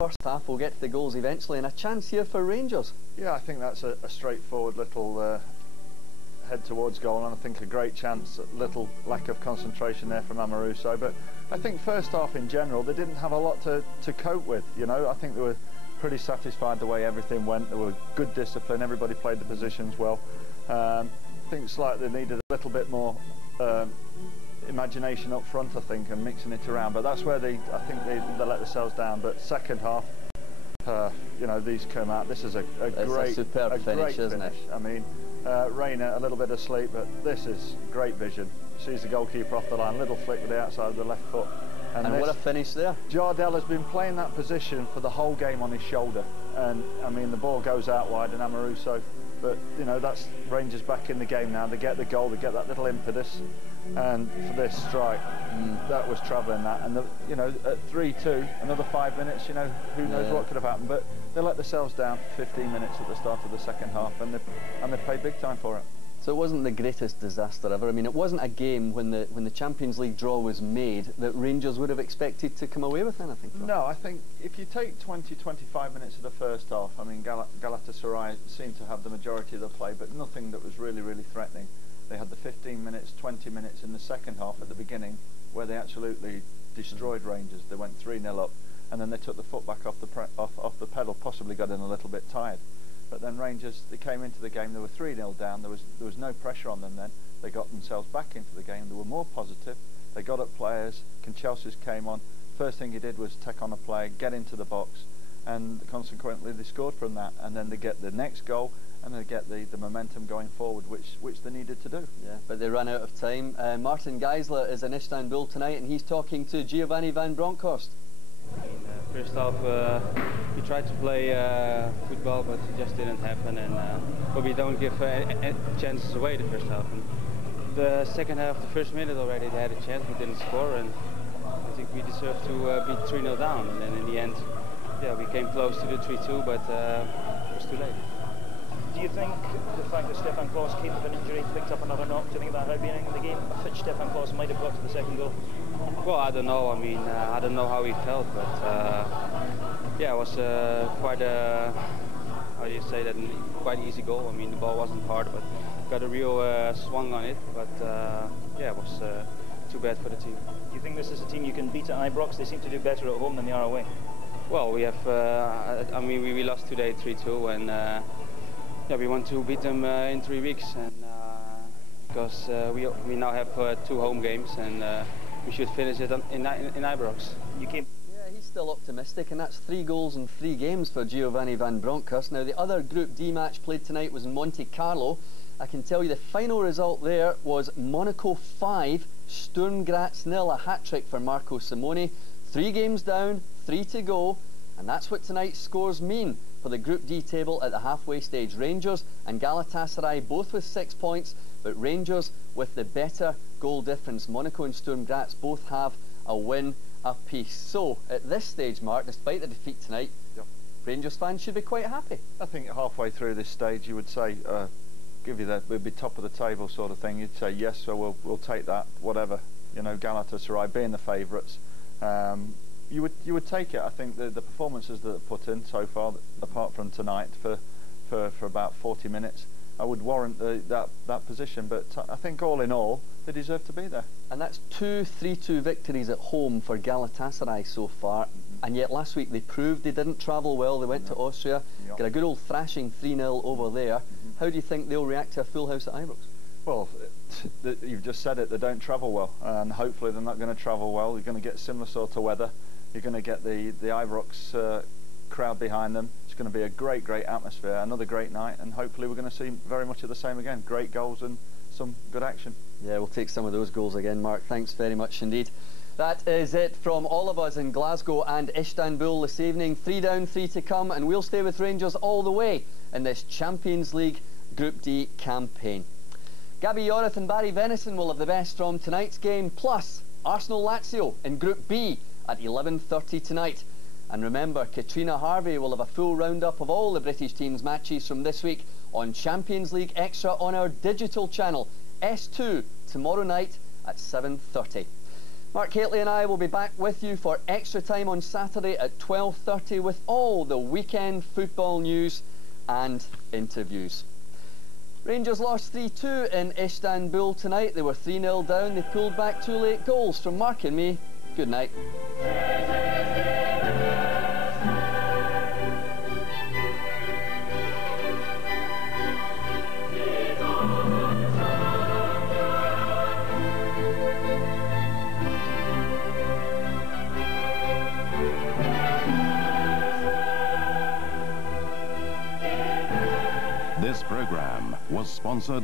First half, we'll get to the goals eventually, and a chance here for Rangers. Yeah, I think that's a straightforward little head towards goal, and I think a great chance. A little lack of concentration there from Amoruso, but I think first half in general they didn't have a lot to cope with. You know, I think they were pretty satisfied the way everything went. There were good discipline. Everybody played the positions well. I think slightly they needed a little bit more imagination up front, I think, and mixing it around. But that's where I think they let themselves down. But second half, you know, these come out. This is a great, superb finish, isn't it? I mean, Reina a little bit of sleep, but this is great vision. Sees the goalkeeper off the line, little flick with the outside of the left foot. And what a finish there. Jardel has been playing that position for the whole game on his shoulder. And, I mean, the ball goes out wide and Amoruso, but, you know, that's Rangers back in the game now. They get the goal, they get that little impetus. And for this strike, that was travelling that. And, you know, at 3-2, another 5 minutes, you know, who knows what could have happened. But they let themselves down for 15 minutes at the start of the second half, and they paid big time for it. So it wasn't the greatest disaster ever. I mean, it wasn't a game when the Champions League draw was made that Rangers would have expected to come away with anything from. No, I think if you take 20-25 minutes of the first half, I mean, Galatasaray seemed to have the majority of the play, but nothing that was really threatening. They had the 15 minutes, 20 minutes in the second half at the beginning where they absolutely destroyed Rangers. They went 3-0 up, and then they took the foot back off the pedal, possibly got in a little bit tired. But then Rangers, they came into the game, they were 3-0 down, there was no pressure on them then. They got themselves back into the game, they were more positive, they got at players. Chelsea's came on, first thing he did was take on a player, get into the box, and consequently they scored from that. And then they get the next goal, and they get the momentum going forward, which they needed to do. Yeah, but they ran out of time. Martin Geisler is in Istanbul tonight, and he's talking to Giovanni van Bronckhorst. First half, we tried to play football, but it just didn't happen, and but we don't give chances away the first half. And the second half, the first minute already, they had a chance, we didn't score, and I think we deserved to be 3-0 down. And then in the end, yeah, we came close to the 3-2, but it was too late. Do you think the fact that Stefan Klos came with an injury, picked up another knock, do you think that had been in the game, a fit Stefan Klos might have got to the second goal? Well, I don't know. I mean, I don't know how he felt, but yeah, it was quite a, how do you say that, quite easy goal. I mean, the ball wasn't hard, but got a real swung on it. But yeah, it was too bad for the team. Do you think this is a team you can beat at Ibrox? They seem to do better at home than they are away. Well, we have. I mean, we lost today 3-2, and yeah, we want to beat them in 3 weeks, and because we now have 2 home games, and we should finish it in Ibrox. Yeah, he's still optimistic, and that's 3 goals in 3 games for Giovanni van Bronckhorst. Now, the other Group D match played tonight was in Monte Carlo. I can tell you the final result there was Monaco 5, Sturm Graz 0, a hat-trick for Marco Simone. 3 games down, 3 to go, and that's what tonight's scores mean for the Group D table at the halfway stage. Rangers and Galatasaray both with 6 points, but Rangers with the better goal difference. Monaco and Sturm Graz both have a win apiece. So, at this stage, Mark, despite the defeat tonight, Rangers fans should be quite happy. I think halfway through this stage you would say, give you that, we'd be top of the table sort of thing. You'd say, yes, so we'll take that, whatever. You know, Galatasaray being the favourites. You would take it. I think the performances that are put in so far, apart from tonight, for about 40 minutes, I would warrant that position. But I think all in all, they deserve to be there. And that's 2 3-2 victories at home for Galatasaray so far. And yet last week they proved they didn't travel well. They went to Austria, got a good old thrashing 3-0 over there. How do you think they'll react to a full house at Ibrox? Well, you've just said it, they don't travel well, and hopefully they're not going to travel well. You're going to get similar sort of weather. You're going to get the Ibrox crowd behind them. It's going to be a great atmosphere, another great night, and hopefully we're going to see very much of the same again. Great goals and some good action. Yeah, we'll take some of those goals again, Mark. Thanks very much indeed. That is it from all of us in Glasgow and Istanbul this evening. 3 down, 3 to come, and we'll stay with Rangers all the way in this Champions League Group D campaign. Gabby Yorith and Barry Venison will have the best from tonight's game, plus Arsenal-Lazio in Group B at 11:30 tonight. And remember, Katrina Harvey will have a full roundup of all the British team's matches from this week on Champions League Extra on our digital channel, S2, tomorrow night at 7:30. Mark Hateley and I will be back with you for Extra Time on Saturday at 12:30 with all the weekend football news and interviews. Rangers lost 3-2 in Istanbul tonight. They were 3-0 down. They pulled back 2 late goals. From Mark and me, good night. This program was sponsored